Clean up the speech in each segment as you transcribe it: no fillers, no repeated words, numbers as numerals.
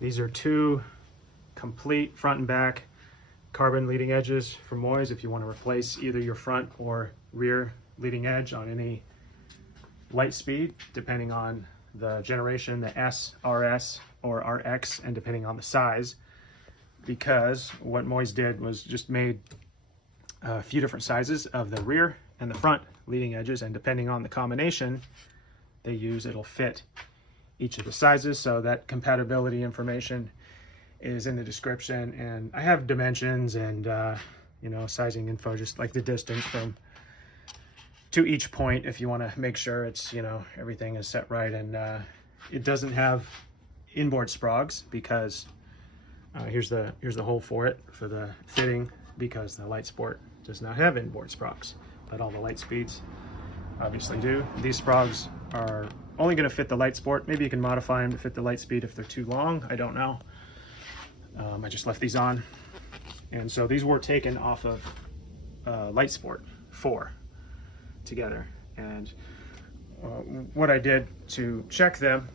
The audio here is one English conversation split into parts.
These are two complete front and back carbon leading edges from Moyes if you want to replace either your front or rear leading edge on any Litespeed, depending on the generation, the S, RS, or RX, and depending on the size. Because what Moyes did was just made a few different sizes of the rear and the front leading edges, and depending on the combination they use, it'll fit each of the sizes. So that compatibility information is in the description, and I have dimensions and you know, sizing info, just like the distance from to each point if you want to make sure it's, you know, everything is set right. And it doesn't have inboard sprogs because here's the hole for it for the fitting, because the Litesport does not have inboard sprogs, but all the Litespeeds obviously do. These sprogs are only going to fit the Litesport. Maybe you can modify them to fit the Litespeed if they're too long. I don't know. I just left these on, and so these were taken off of Litesport 4 together. And what I did to check them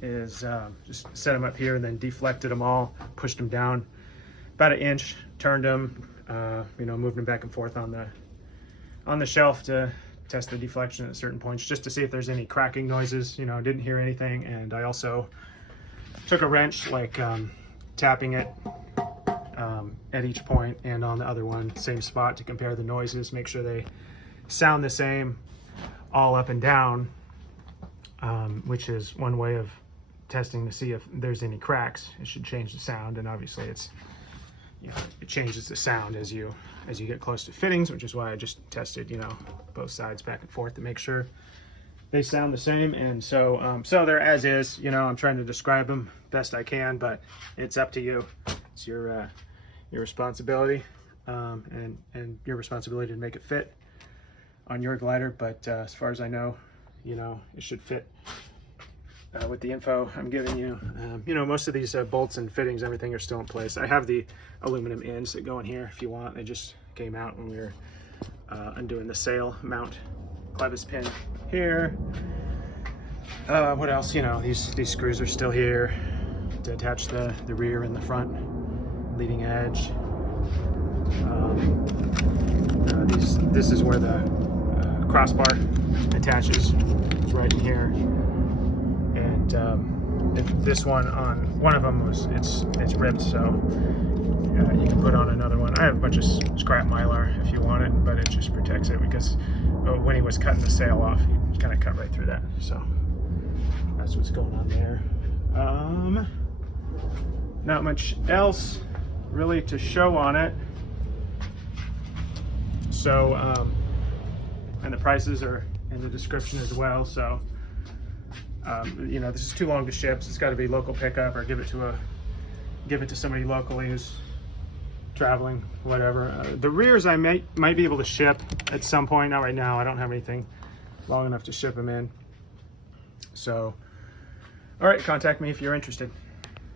is just set them up here and then deflected them all, pushed them down about an inch, turned them, you know, moved them back and forth on the shelf to test the deflection at certain points, just to see if there's any cracking noises. You know, didn't hear anything. And I also took a wrench, like tapping it at each point and on the other one, same spot, to compare the noises, make sure they sound the same all up and down, which is one way of testing to see if there's any cracks. It should change the sound, and obviously it's, you know, it changes the sound as you get close to fittings, which is why I just tested, you know, both sides back and forth to make sure they sound the same. And so so they're as is. You know, I'm trying to describe them best I can, but it's up to you. It's your responsibility, and your responsibility to make it fit on your glider. But as far as I know, you know, it should fit with the info I'm giving you. You know, most of these bolts and fittings, everything are still in place. I have the aluminum ends that go in here if you want. They just came out when we were undoing the sail mount clevis pin here. What else? You know, these screws are still here to attach the rear and the front leading edge. This is where the crossbar attaches. It's right in here. And this one, on one of them, it's ripped, so you can put on another one. I have a bunch of scrap mylar if you want it, but it just protects it, because when he was cutting the sail off, he kind of cut right through that. So that's what's going on there. Not much else really to show on it. So and the prices are in the description as well. So you know, this is too long to ship, so it's got to be local pickup, or give it to somebody locally who's traveling, whatever. The rears I might be able to ship at some point. Not right now. I don't have anything long enough to ship them in. So, all right, contact me if you're interested.